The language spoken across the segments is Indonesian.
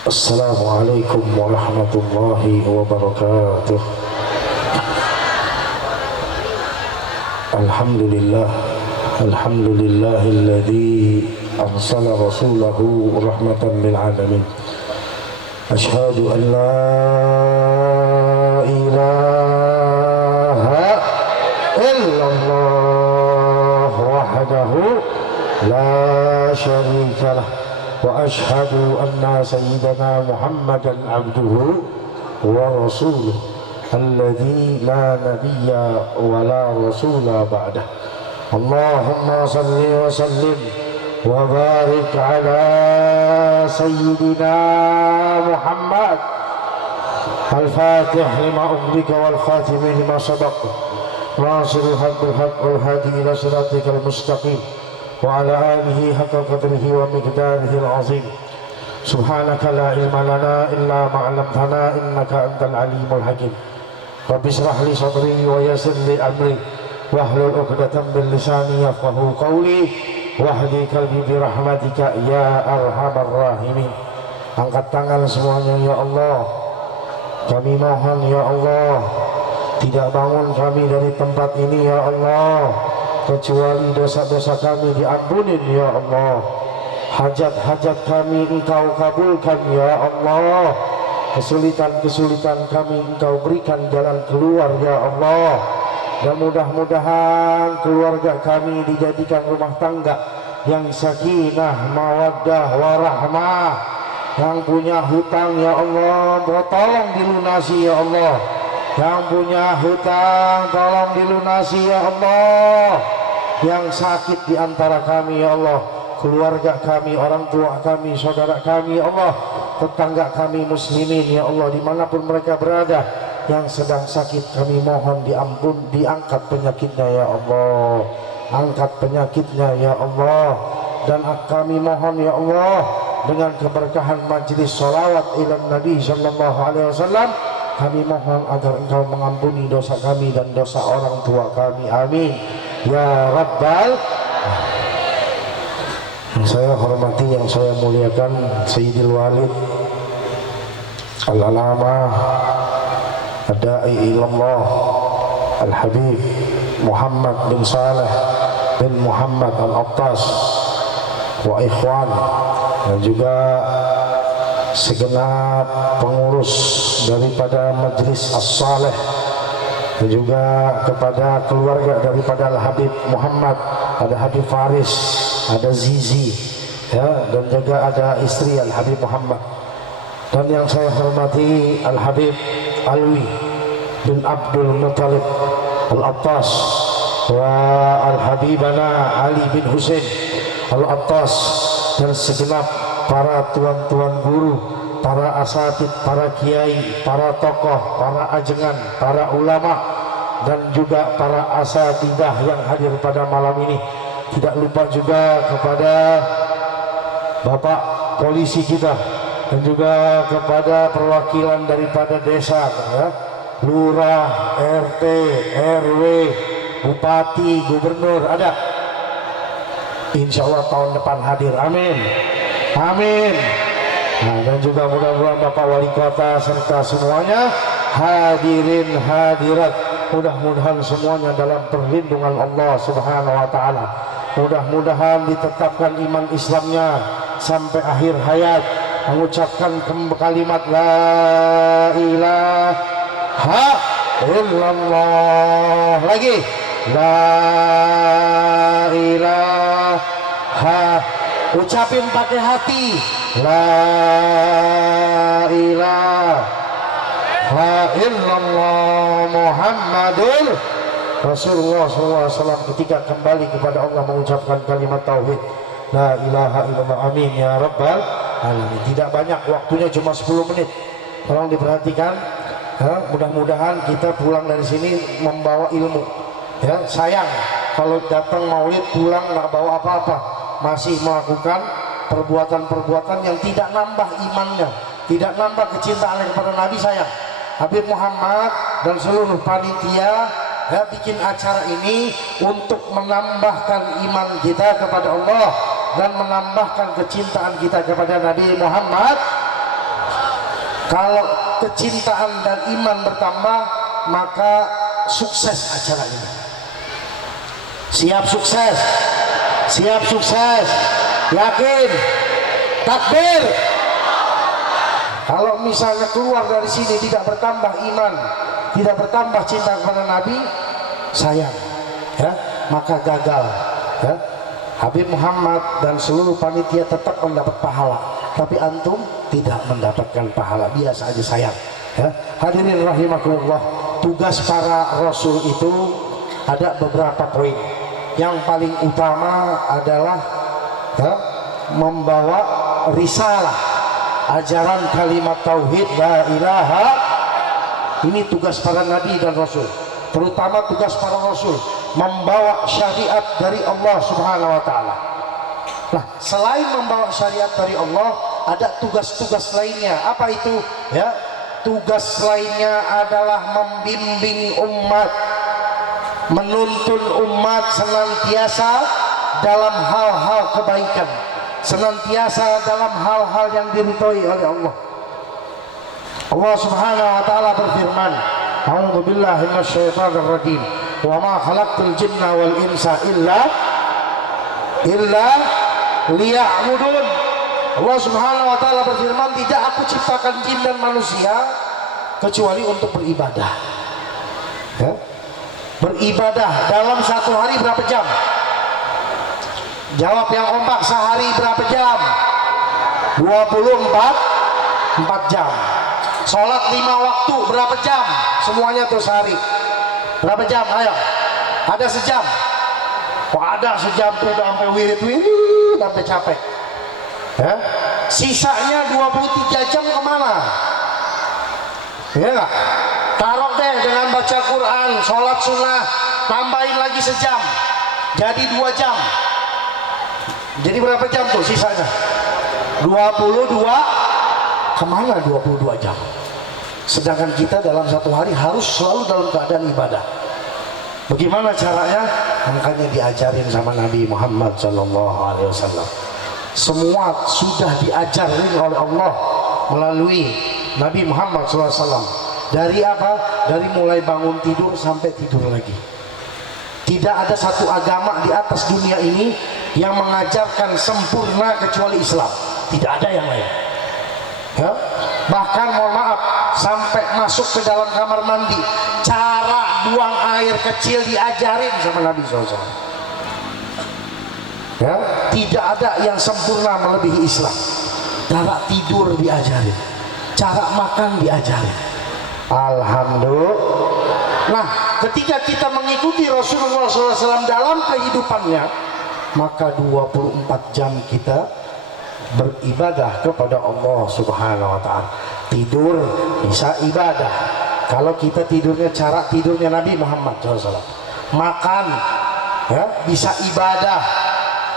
Assalamualaikum warahmatullahi wabarakatuh. Alhamdulillah, alhamdulillahilladzi arsala rasulahu rahmatan lil alamin. Asyhadu an la ilaha illallah wahdahu la syarika lah. Wa ashhadu anna sayyidana Muhammadan abduhu wa rasuluh alladzi la nabiyya wa la rasula ba'dah. Allahumma salli wa sallim wa barik ala sayyidina Muhammad al-fatih lima ughliqa wal khatim lima sabaq nasirul haqq bil haqq wal hadi ila siratikal mustaqim wa ala alihi haqqa qadrihi wa miqdarihi al-azim. Subhanaka la ilma lana illa ma 'allamtana innaka antal alimul hakim. Rabbi shrah li sadri wa yassir li amri wahlul 'uqdatam min lisani yafqahu qawli wahdi qalbi bi rahmatika ya arhamar rahimin. Angkat tangan semuanya ya Allah. Kami mohon ya Allah, tidak bangun kami dari tempat ini ya Allah kecuali dosa-dosa kami diampunin ya Allah. Hajat-hajat kami Engkau kabulkan ya Allah. Kesulitan-kesulitan kami Engkau berikan jalan keluar ya Allah. Dan mudah-mudahan keluarga kami dijadikan rumah tangga yang sakinah, mawaddah, warahmah. Yang punya hutang ya Allah, tolong dilunasi ya Allah. Yang punya hutang tolong dilunasi ya Allah. Yang sakit di antara kami ya Allah, keluarga kami, orang tua kami, saudara kami ya Allah, tetangga kami muslimin ya Allah, dimanapun mereka berada yang sedang sakit, kami mohon diampun, diangkat penyakitnya ya Allah, angkat penyakitnya ya Allah. Dan kami mohon ya Allah, dengan keberkahan majlis sholawat ila Nabi sallallahu alaihi wasallam, kami mohon agar Engkau mengampuni dosa kami dan dosa orang tua kami, amin ya Rabbal. Yang saya hormati, yang saya muliakan, Sayyidil Walid Al-Alamah Ad-Da'i ilallah Al-Habib Muhammad bin Saleh bin Muhammad Al-Attas wa ikhwan, dan juga segenap pengurus daripada Majlis As-Saleh, dan juga kepada keluarga daripada Al-Habib Muhammad, ada Habib Faris, ada Zizi ya, dan juga ada istri Al-Habib Muhammad. Dan yang saya hormati Al-Habib Alwi bin Abdul Muttalib Al-Attas wa Al-Habibana Ali bin Husain Al-Attas, dan segenap para tuan-tuan guru, para asatid, para kiai, para tokoh, para ajengan, para ulama, dan juga para asatidah yang hadir pada malam ini. Tidak lupa juga kepada Bapak polisi kita, dan juga kepada perwakilan daripada desa ya, lurah, RT, RW, bupati, gubernur ada. Insya Allah tahun depan hadir, amin amin. Nah, dan juga mudah-mudahan Bapak Wali Kota serta semuanya hadirin hadirat, mudah-mudahan semuanya dalam perlindungan Allah Subhanahu wa Ta'ala. Mudah-mudahan ditetapkan iman Islamnya sampai akhir hayat, mengucapkan kalimat la ilaha illallah, lagi la ilaha, ucapin pakai hati la ilaha illallah Muhammadur Rasulullah SAW. Ketika kembali kepada Allah mengucapkan kalimat tauhid la ilaha illallah, amin ya Rabbal alamin. Tidak banyak waktunya, cuma 10 menit, tolong diperhatikan ya. Mudah-mudahan kita pulang dari sini membawa ilmu ya. Sayang kalau datang maulid pulang nggak bawa apa-apa, masih melakukan perbuatan-perbuatan yang tidak nambah imannya, tidak nambah kecintaan kepada Nabi. Sayang. Habib Muhammad dan seluruh panitia ya bikin acara ini untuk menambahkan iman kita kepada Allah dan menambahkan kecintaan kita kepada Nabi Muhammad Kalau kecintaan dan iman bertambah, maka sukses acara ini. Siap sukses, siap sukses, yakin, takbir. Kalau misalnya keluar dari sini tidak bertambah iman, tidak bertambah cinta kepada Nabi, sayang, ya, maka gagal, ya. Habib Muhammad dan seluruh panitia tetap mendapat pahala, tapi antum tidak mendapatkan pahala, biasa aja, sayang, ya. Hadirin rahimakumullah, tugas para rasul itu ada beberapa poin. Yang paling utama adalah, ya, membawa risalah, ajaran kalimat tauhid la ilaha. Ini tugas para nabi dan rasul, terutama tugas para rasul membawa syariat dari Allah Subhanahu wa taala. Nah, selain membawa syariat dari Allah, ada tugas-tugas lainnya. Apa itu? Ya, tugas lainnya adalah membimbing umat, menuntun umat senantiasa dalam hal-hal kebaikan, senantiasa dalam hal-hal yang diridhoi oleh Allah. Allah Subhanahu wa taala berfirman, A'udzu billahi minasyaitonir rajim. Wa ma khalaqtul jinna wal insa illa liya'budun. Allah Subhanahu wa taala berfirman, tidak aku ciptakan jin dan manusia kecuali untuk beribadah. Ya? Beribadah dalam satu hari berapa jam? Jawab yang kompak, sehari berapa jam? 24 jam. Sholat 5 waktu berapa jam? Semuanya tuh sehari berapa jam? Ayo, ada sejam. Oh, ada sejam tuh sampai wirid sampai capek, ya? Sisanya 23 jam kemana? Ya nggak? Taruh deh dengan baca Quran, sholat sunnah, tambahin lagi sejam, jadi 2 jam. Jadi berapa jam tuh sisanya? 22. Kemana 22 jam? Sedangkan kita dalam satu hari harus selalu dalam keadaan ibadah. Bagaimana caranya? Makanya diajarin sama Nabi Muhammad SAW. Semua sudah diajarin oleh Allah melalui Nabi Muhammad SAW. Dari apa? Dari mulai bangun tidur sampai tidur lagi. Tidak ada satu agama di atas dunia ini yang mengajarkan sempurna kecuali Islam. Tidak ada yang lain, ya? Bahkan mohon maaf, sampai masuk ke dalam kamar mandi, cara buang air kecil diajarin sama Nabi SAW, ya? Tidak ada yang sempurna melebihi Islam. Cara tidur diajarin, cara makan diajarin. Alhamdulillah. Nah, ketika kita mengikuti Rasulullah SAW dalam kehidupannya, maka 24 jam kita beribadah kepada Allah Subhanahu wa taala. Tidur bisa ibadah kalau kita tidurnya cara tidurnya Nabi Muhammad SAW. Makan, ya, bisa ibadah.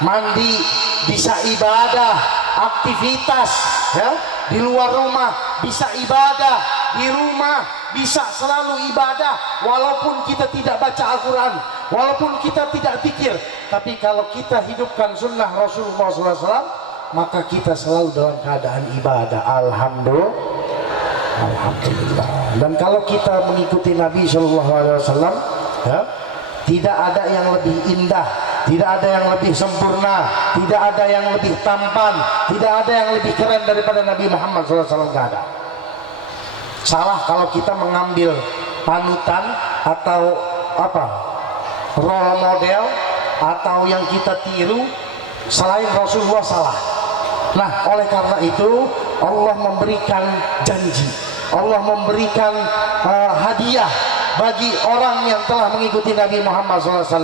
Mandi bisa ibadah. Aktivitas, ya, di luar rumah bisa ibadah. Di rumah bisa selalu ibadah, walaupun kita tidak baca Al-Quran, walaupun kita tidak pikir. Tapi kalau kita hidupkan sunnah Rasulullah SAW, maka kita selalu dalam keadaan ibadah. Alhamdulillah. Dan kalau kita mengikuti Nabi SAW, ya, tidak ada yang lebih indah, tidak ada yang lebih sempurna, tidak ada yang lebih tampan, tidak ada yang lebih keren daripada Nabi Muhammad SAW. Tidak ada. Salah kalau kita mengambil panutan atau apa, role model atau yang kita tiru selain Rasulullah, salah. Nah, oleh karena itu Allah memberikan janji, Allah memberikan hadiah bagi orang yang telah mengikuti Nabi Muhammad SAW.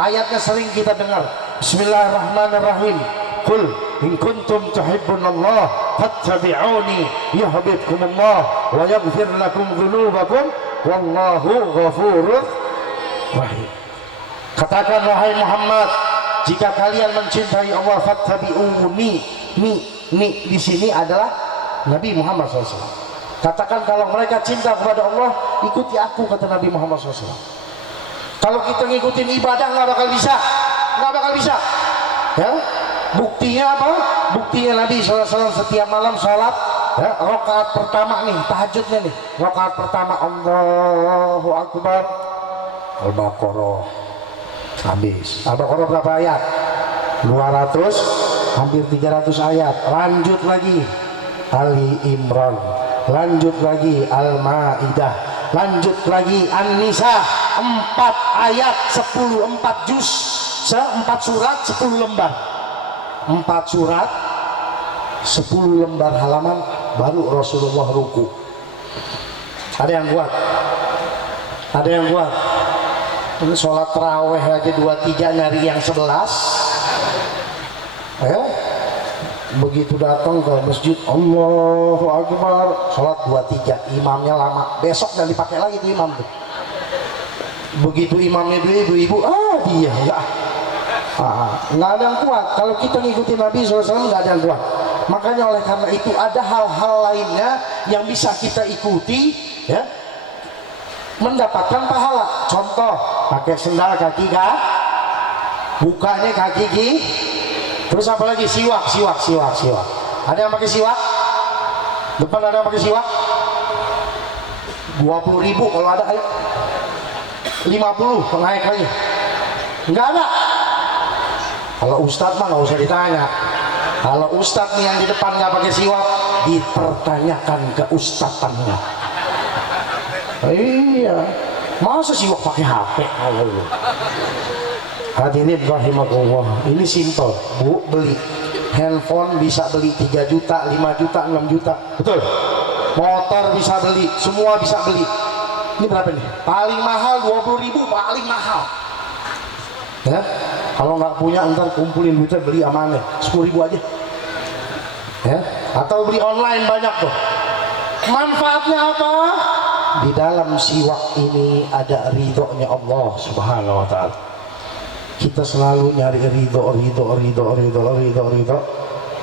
Ayatnya sering kita dengar, Bismillahirrahmanirrahim. Qul in kuntum tuhibbunallah fattabi'uni yuhibbukumullah wa yaghfir lakum dzunubakum wallahu ghafurur rahim. Katakan wahai Muhammad, jika kalian mencintai Allah, fattabi'uni. Ni di sini adalah Nabi Muhammad SAW. Katakan kalau mereka cinta kepada Allah, ikuti aku, kata Nabi Muhammad SAW. Kalau kita ngikutin ibadah nggak bakal bisa, ya. Buktinya apa? Buktinya Nabi SAW setiap malam sholat ya, rakaat pertama nih, tahajudnya nih, rakaat pertama Allahu Akbar, Al-Baqarah habis. Al-Baqarah berapa ayat? 200, hampir 300 ayat. Lanjut lagi Ali Imran, lanjut lagi Al-Maidah, lanjut lagi An-Nisa, 4 ayat 10, 4 juz, 4 surat 10 lembar, 4 surat 10 lembar halaman, baru Rasulullah ruku. Ada yang kuat? Ada yang kuat? Ini sholat terawih aja 2-3 nyari yang 11. Begitu datang ke masjid Allahu Akbar, sholat 2-3, imamnya lama, besok dan dipakai lagi tuh imam tuh. Begitu imamnya dulu ibu-ibu, dia nggak ada yang kuat. Kalau kita ngikutin Nabi SAW nggak ada yang kuat. Makanya oleh karena itu ada hal-hal lainnya yang bisa kita ikuti, ya, mendapatkan pahala. Contoh, pakai sendal kaki bukanya kaki terus apa lagi? Siwak. Ada yang pakai siwak? Depan ada yang pakai siwak? 20.000 kalau ada, ayo. 50 naik lagi. Enggak ada. Kalau ustadz mah nggak usah ditanya. Kalau ustadz nih yang di depan nggak pakai siwak, dipertanyakan ke ustadzannya. Iya, masa siwak pakai HP? Hadirin rahimakumullah, ini simple. Bu, beli handphone bisa beli 3 juta, 5 juta, 6 juta, betul? Motor bisa beli, semua bisa beli. Ini berapa nih? Paling mahal 20.000, paling mahal. Ya, kalau nggak punya ntar kumpulin duitnya, beli amannya 10.000 aja. Ya, atau beli online banyak tuh. Manfaatnya apa? Di dalam siwak ini ada ridhonya Allah Subhanahu Wa Taala. Kita selalu nyari ridho.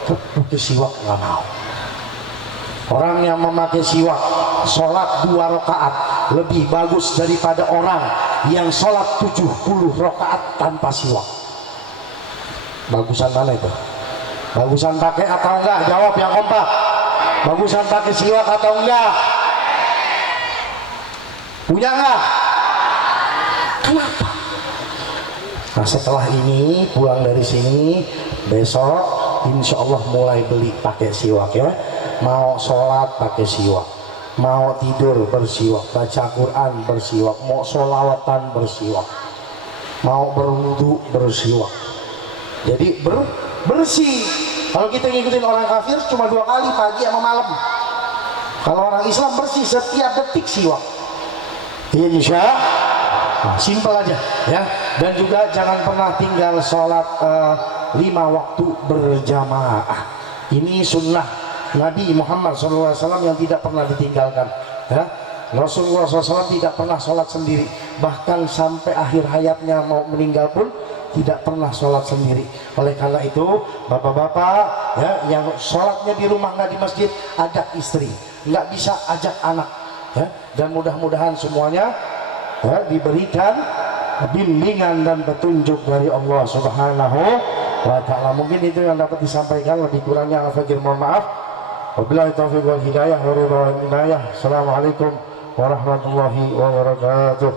Pakai siwak nggak mau. Orang yang memakai siwak sholat 2 rakaat lebih bagus daripada orang yang sholat 70 rakaat tanpa siwak. Bagusan mana itu? Bagusan pakai atau enggak? Jawab yang kompak. Bagusan pakai siwak atau enggak? Punya enggak? Kenapa? Nah, setelah ini pulang dari sini, besok insya Allah mulai beli pakai siwak, ya. Mau sholat pakai siwak, mau tidur bersiwak, baca Quran bersiwak, mau sholawatan bersiwak, mau berwudu bersiwak. Jadi bersih. Kalau kita ngikutin orang kafir cuma 2 kali, pagi sama malam. Kalau orang Islam bersih setiap detik siwak. Insya simple aja, ya. Dan juga jangan pernah tinggal sholat 5 waktu berjamaah. Ini sunnah Nabi Muhammad SAW yang tidak pernah ditinggalkan, ya. Rasulullah SAW tidak pernah sholat sendiri, bahkan sampai akhir hayatnya mau meninggal pun tidak pernah sholat sendiri. Oleh karena itu, bapak-bapak, ya, yang sholatnya di rumah nggak di masjid, ajak istri, nggak bisa ajak anak, ya. Dan mudah-mudahan semuanya, ya, diberikan bimbingan dan petunjuk dari Allah Subhanahu wa Ta'ala. Mungkin itu yang dapat disampaikan, lebih kurangnya fakir mohon maaf. Wabillahi taufiq wal hidayah wa ridha wal inayah. Assalamualaikum warahmatullahi wabarakatuh.